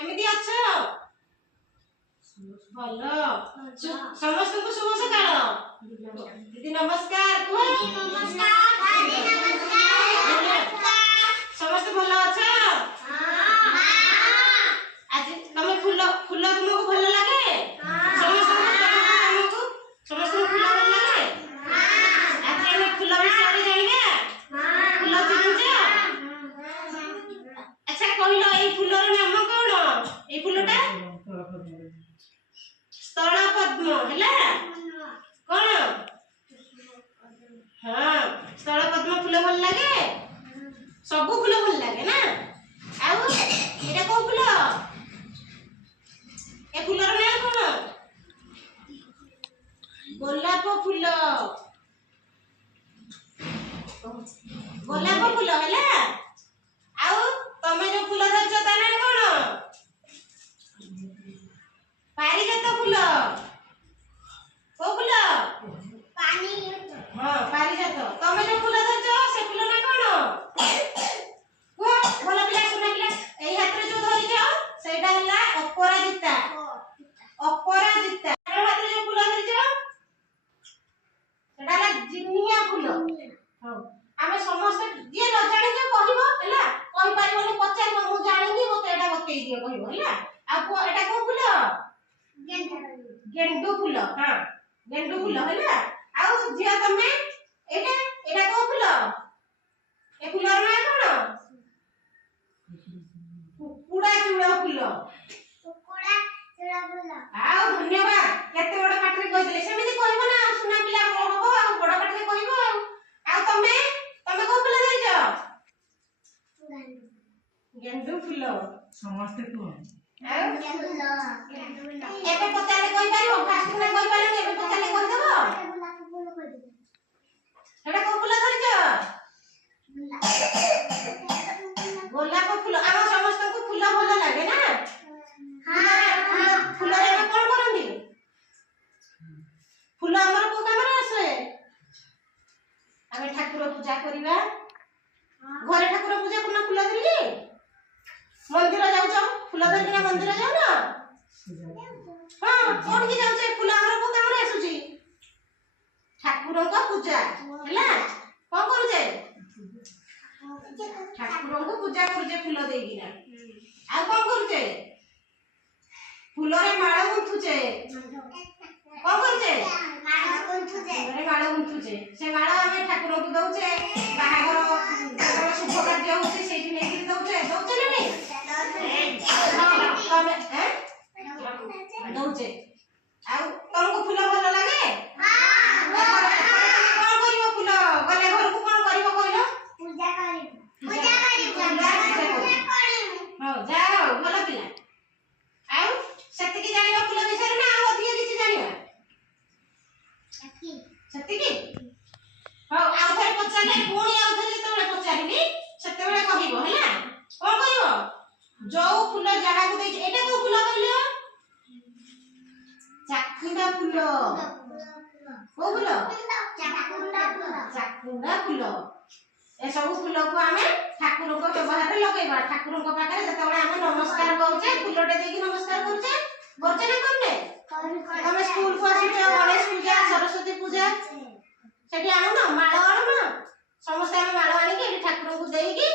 କେମିତି ଅଛ? ଭଲ। ସମସ୍ତଙ୍କୁ ଶୁଭ ସକାଳ। ଦିଦି ନମସ୍କାର କୁହ। ସମସ୍ତେ ଭଲ ଅଛ? ଆଜି ତମେ ଫୁଲ ତୁମକୁ ଭଲ ଲାଗେ? ସମସ୍ତଙ୍କୁ ଫୁଲ ଭଲ ଲାଗେ? ଆଜି ଆମେ ଫୁଲ ବିଷୟରେ ଜାଣିବା। ଫୁଲ ଚିହ୍ନିଛ? ଆଚ୍ଛା କହିଲ ଏଇ ଫୁଲର ନାମ କଣ? ଏଇ ଫୁଲଟା ସ୍ଥଳପଦ୍ମ ହେଲା। କଣ? ହଁ, ସ୍ଥଳପଦ୍ମ ଫୁଲ ଭଲ ଲାଗେ? ସବୁ ଫୁଲ ଭଲ ଲାଗେ ନା? ଆଉ ଏଇଟା କୋଉ ଫୁଲ? ଏ ଫୁଲର ନାମ କଣ? ଗୋଲାପ ଫୁଲ। ଗୋଲାପ ଫୁଲ ହେଲା। ଆଉ ତମେ ଯୋଉ ଫୁଲ ଧରିଛ ତା ନାମ କଣ? ପାରିଜାତ ଫୁଲ। କୋଉ ଫୁଲ? ହଁ, ପାରିଜାତ। ତମେ ଯୋଉ ଫୁଲ ଧରିଛ ସେ ଫୁଲ ନା କଣ? କୁହ, ଭଲ ପିଲା ଶୁଣ ପିଲା। ଏଇ ହାତରେ ଯୋଉ ଧରିଛ ସେଇଟା ହେଲା ଅପରାଜିତା। ଅପରାଜିତା। ଆଉ ହାତରେ ଯୋଉ ଫୁଲ ଧରିଛ ସେଟା ହେଲା ଜିନିଆ ଫୁଲ। ହଉ, ଆମେ ସମସ୍ତେ ଯିଏ ନ ଜାଣିଛ କହିବ ହେଲା। କହିପାରିବନି ପଚାରିବ ମୁଁ ଜାଣିନି ମତେ ଏଟା ବତେଇ ଦିଅ କହିବ ହେଲା। ଆଉ କୁହ ଏଟା କୋଉ ଫୁଲ? ଗେଣ୍ଡୁ ଫୁଲ। ହଁ, ଗେଣ୍ଡୁ ଫୁଲ ହେଲା। ଆଉ ଝିଅ ତମେ ଏଇଟା କୋଉ ଫୁଲ? ଏ ଫୁଲର ନାଁ କଣ? କୁକୁଡ଼ା ଚୂଳ ଫୁଲ। ଆଉ ଧନ୍ୟବାଦ। କେତେ ବଡ ପାଟିରେ କହିଥିଲେ। ସେମିତି କହିବ ନା, ସୁନା ପିଲା ହବ ଆଉ ବଡ ପାଟିରେ କହିବ ଆଉ। ଆଉ ତମେ କୋଉ ଫୁଲ ଧରିଛ? ଗେଣ୍ଡୁ ଫୁଲ। ସମସ୍ତେ କୁହ। ଆଉ ଏବେ ପଚାରିଲେ କହିପାରିବ? ଫାଷ୍ଟ ନା କହିପାରିବନି, ଏବେ ପଚାରିଲେ କହିଦେବ? ଏଟା କୋଉ ଫୁଲ ଧରିଛ? ଗୋଲାପ ଫୁଲ। ଆମ ସମସ୍ତଙ୍କୁ ଫୁଲ ଭଲ ଲାଗେ ନା? ଫୁଲରେ ଆମେ କଣ କରନ୍ତି? ଫୁଲ ଆମର କୋଉ କାମରେ ଆସେ? ଆମେ ଠାକୁର ପୂଜା କରିବା। ଘରେ ଠାକୁର ପୂଜା କରୁନ ଫୁଲ ଧରିକି? ମନ୍ଦିର ଯାଉଛ ଫୁଲ ଧରିକିନା ମନ୍ଦିର ଯାଉନ? ହଁ, କୋଉଠିକି ଯାଉଛେ ଫୁଲ ଆମର କୋଉ କାମରେ ଆସୁଛି? ଠାକୁରଙ୍କ ପୂଜା ହେଲା। କଣ କରୁଛେ? ଠାକୁରଙ୍କୁ ପୂଜା କରୁଛେ ଫୁଲ ଦେଇକିନା। ଆଉ କଣ କରୁଛେ? ଫୁଲରେ ମାଳ ଗୁନ୍ଥୁଛେ। କଣ କରୁଛେ? ଫୁଲରେ ମାଳ ଗୁନ୍ଥୁଛେ। ସେ ମାଳ ଆମେ ଠାକୁରଙ୍କୁ ଦଉଛେ। ବାହାଘର ଯେତେବେଳେ ଶୁଭ କାର୍ଯ୍ୟ ହଉଛି ସେଇଠି ନେଇକି ଦଉଛେ ନା ନାଇଁ? ଦଉଛେ। ଆଉ ତମକୁ ଫୁଲ ଭଲ ଲାଗେ? କଣ କରିବ ଫୁଲ ଗଲେ ଘରକୁ? କଣ କରିବ କହିଲ? ହଉ ଯାଅ, ଭଲ ପିଲା। ଆଉ ସେତିକି ଜାଣିବ ଫୁଲ ବିଷୟରେ ନା ଆଉ ଅଧିକ କିଛି ଜାଣିବ? ସେତିକି। ହଉ, ଆଉ ଥରେ ପଚାରିଲେ ପୁଣି ଆଉ ଥରେ ଯେତେବେଳେ ପଚାରିବି ସେତେବେଳେ କହିବ ହେଲା। କଣ କହିବ? ଯୋଉ ଫୁଲ ଯାହାକୁ ଦେଇଛି। ଏଇଟା କୋଉ ଫୁଲ କହିଲ? ଚାକୁଣ୍ଡା ଫୁଲ। କୋଉ ଫୁଲ? ଚାକୁଣ୍ଡା ଫୁଲ। ଏସବୁ ଫୁଲକୁ ଆମେ ଠାକୁରଙ୍କ ବ୍ୟବହାରରେ ଲଗେଇବା। ଠାକୁରଙ୍କ ପାଖରେ ଯେତେବେଳେ ଆମେ ନମସ୍କାର କରୁଛେ ଫୁଲଟେ ଦେଇକି ନମସ୍କାର କରୁଛେ। କରୁଛେ ନା କରୁନେ? ତମେ ସ୍କୁଲକୁ ଆସୁଛ, ଗଣେଶ ପୂଜା, ସରସ୍ୱତୀ ପୂଜା ସେଠି ଆଣୁନ ମାଳ? ଆଣୁନ? ସମସ୍ତେ ଆମେ ମାଳ ଆଣିକି ଏଠି ଠାକୁରଙ୍କୁ ଦେଇକି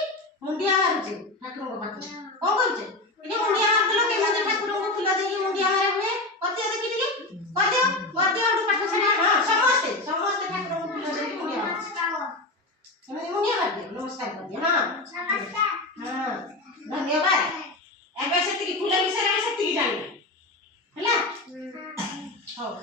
ମୁଣ୍ଡିଆ ମାରୁଛେ ଠାକୁରଙ୍କ ପାଖରେ। କଣ କରୁଛେ? ଟିକେ ମୁଣ୍ଡିଆ ମାରିଦେଲ କେମିତି ଠାକୁରଙ୍କୁ ଫୁଲ ଦେଇକି ମୁଣ୍ଡିଆ ମାରା ହୁଏ? କରିଦିଅ ଦେଖି ଟିକେ। କରିଦିଅ ଏଠୁ ପାଠ ଛାଡିବା। ହଁ, ସମସ୍ତେ ଠାକୁରଙ୍କୁ ଫୁଲ ଦେଇକି ମୁଣ୍ଡିଆ ମାରୁଛେ। ମୁଣ୍ଡିଆ ମାରିଦିଅ, ନମସ୍କାର କରିଦିଅ। ହଁ, ଧନ୍ୟବାଦ। ଏବେ ସେତିକି ଫୁଲ ବିଷୟରେ ଆମେ ସେତିକି ଜାଣିବା ହେଲା। ହଉ।